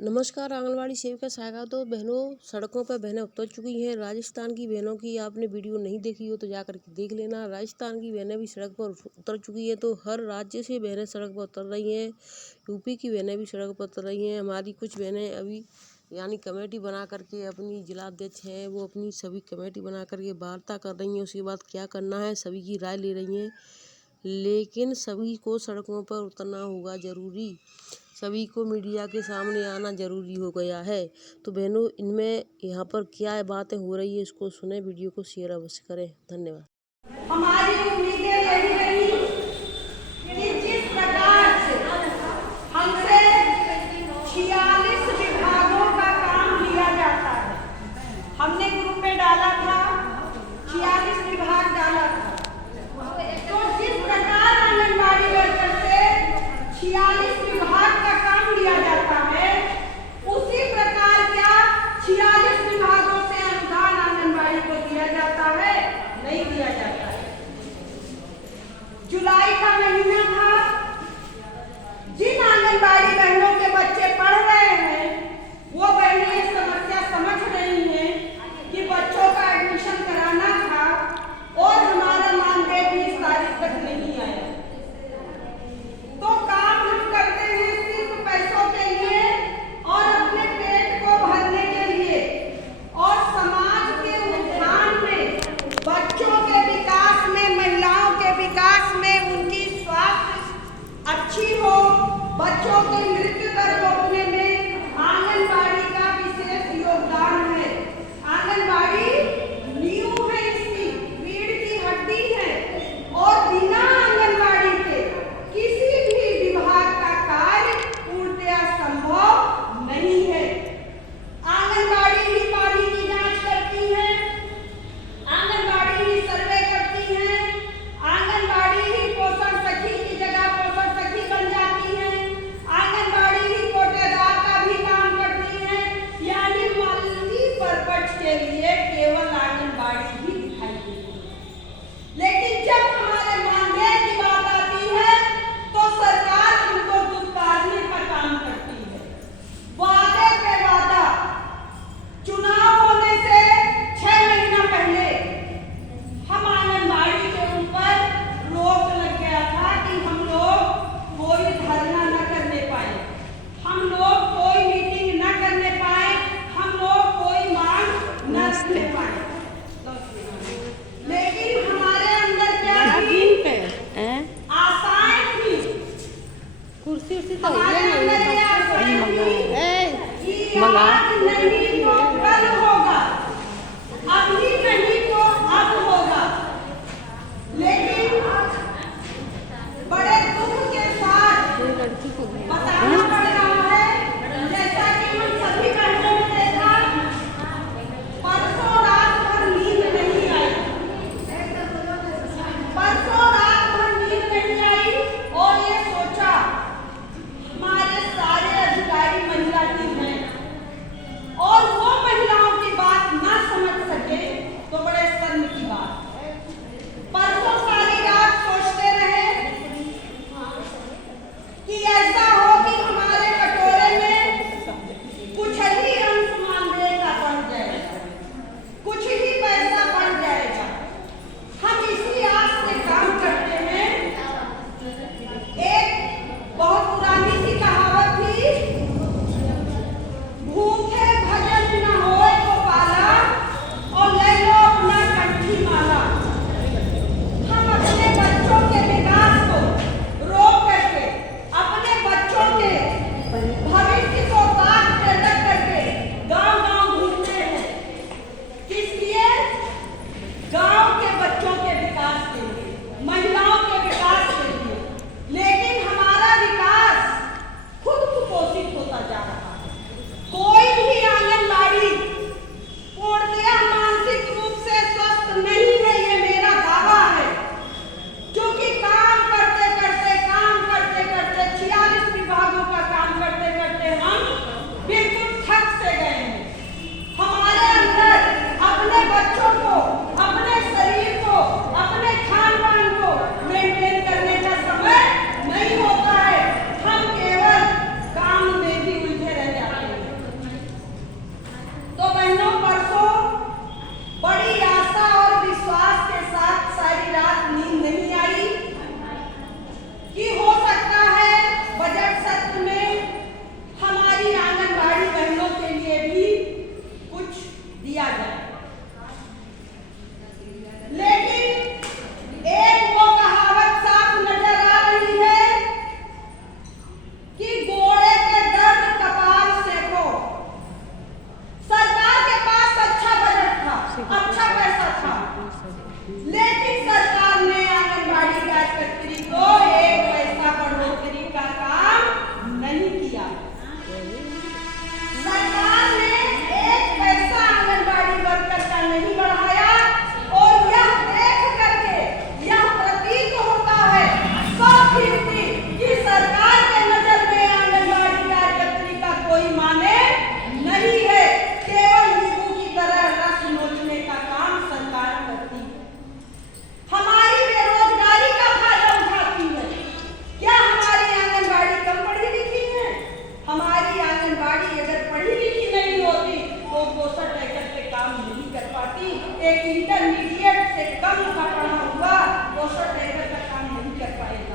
नमस्कार। आंगनवाड़ी सेविका सहायिका तो बहनों सड़कों पर बहनें उतर चुकी हैं। राजस्थान की बहनों की आपने वीडियो नहीं देखी हो तो जाकर के देख लेना। राजस्थान की बहनें भी सड़क पर उतर चुकी हैं। तो हर राज्य से बहनें सड़क पर उतर रही हैं। यूपी की बहनें भी सड़क पर उतर रही हैं। हमारी कुछ बहनें अभी यानी कमेटी बना करके अपनी जिला अध्यक्ष हैं वो अपनी सभी कमेटी बना करके वार्ता कर रही हैं। उसके बाद क्या करना है सभी की राय ले रही हैं। लेकिन सभी को सड़कों पर उतरना होगा ज़रूरी। सभी को मीडिया के सामने आना जरूरी हो गया है। तो बहनों इनमें यहाँ पर क्या बातें हो रही है इसको सुने, वीडियो को शेयर अवश्य करें। धन्यवाद। हमारी उम्मीदें यही रही कि जिस प्रकार से हमसे 46 विभागों का काम लिया जाता है, हमने ग्रुप में डाला था 46 विभाग डाला था। तो जिस प्रकार आंगनबाड़ी वर्कर से 46 विभाग का काम लिया जाता है, उसी प्रकार क्या 46 विभागों से अनुदान आंगनबाड़ी को दिया जाता है? नहीं दिया जाता है। जुलाई का महीना था, जिन आंगनबाड़ी बहनों के बच्चे पढ़ रहे हैं वो बहनें ये समस्या समझ रही हैं कि बच्चों का एडमिशन कराना था और हमारा मानदेय 20 तारीख तक नहीं आया। तो काम हम करते हैं सिर्फ पैसों के लिए और अपने पेट को भरने के लिए, और समाज के उत्थान में, बच्चों के विकास में, महिलाओं के विकास में, उनकी स्वास्थ्य अच्छी हो, बच्चों की मृत्यु दर रोकने में आंगनबाड़ी का विशेष योगदान है। आंगनबाड़ी नींव है, इसकी रीढ़ की हड्डी है, और बिना आंगनबाड़ी के किसी भी विभाग का कार्य पूर्णतया संभव नहीं है। आंगनबाड़ी ही पानी की जांच करती है, आंगनबाड़ी ही सर्वे करती है, आंगनबाड़ी ही पोषण सखी की जगह पोषण सखी बन जाती है, आंगनबाड़ी ही कोटेदार का भी काम करती है। यानी मल्टीपर्पज के लिए केवल आंगनबाड़ी ही दिखाई देती है। लेकिन जब हमारे मानदेय की बात आती है तो सरकार हमको दुत्कारने का काम करती है। वादे पे वादा। चुनाव होने से 6 महीना पहले हम आंगनबाड़ी के ऊपर रोक लग गया था कि हम लोग कोई धरना न करने पाए, हम लोग कोई मीटिंग न करने पाए, हम लोग कोई मांग न रखने पाए। लेकिन हमारे अंदर क्या थी? आशाएं थी। कुर्सी हमारे अंदर ये आशाएं थी कि आज नहीं तो कल होगा, अभी नहीं तो अब होगा। लेकिन बड़े दुख के साथ बताना पड़ रहा है, जैसा कि हम सभी बहनों ने देखा, परसों रात भर नींद नहीं आई, परसों रात भर नींद नहीं आई और ये सोचा हमारे सारे अधिकारी महिला की हैं और वो एक इंटरमीडिएट से कम का पढ़ा हुआ पोस्टर टेकर का काम नहीं कर पाएगा।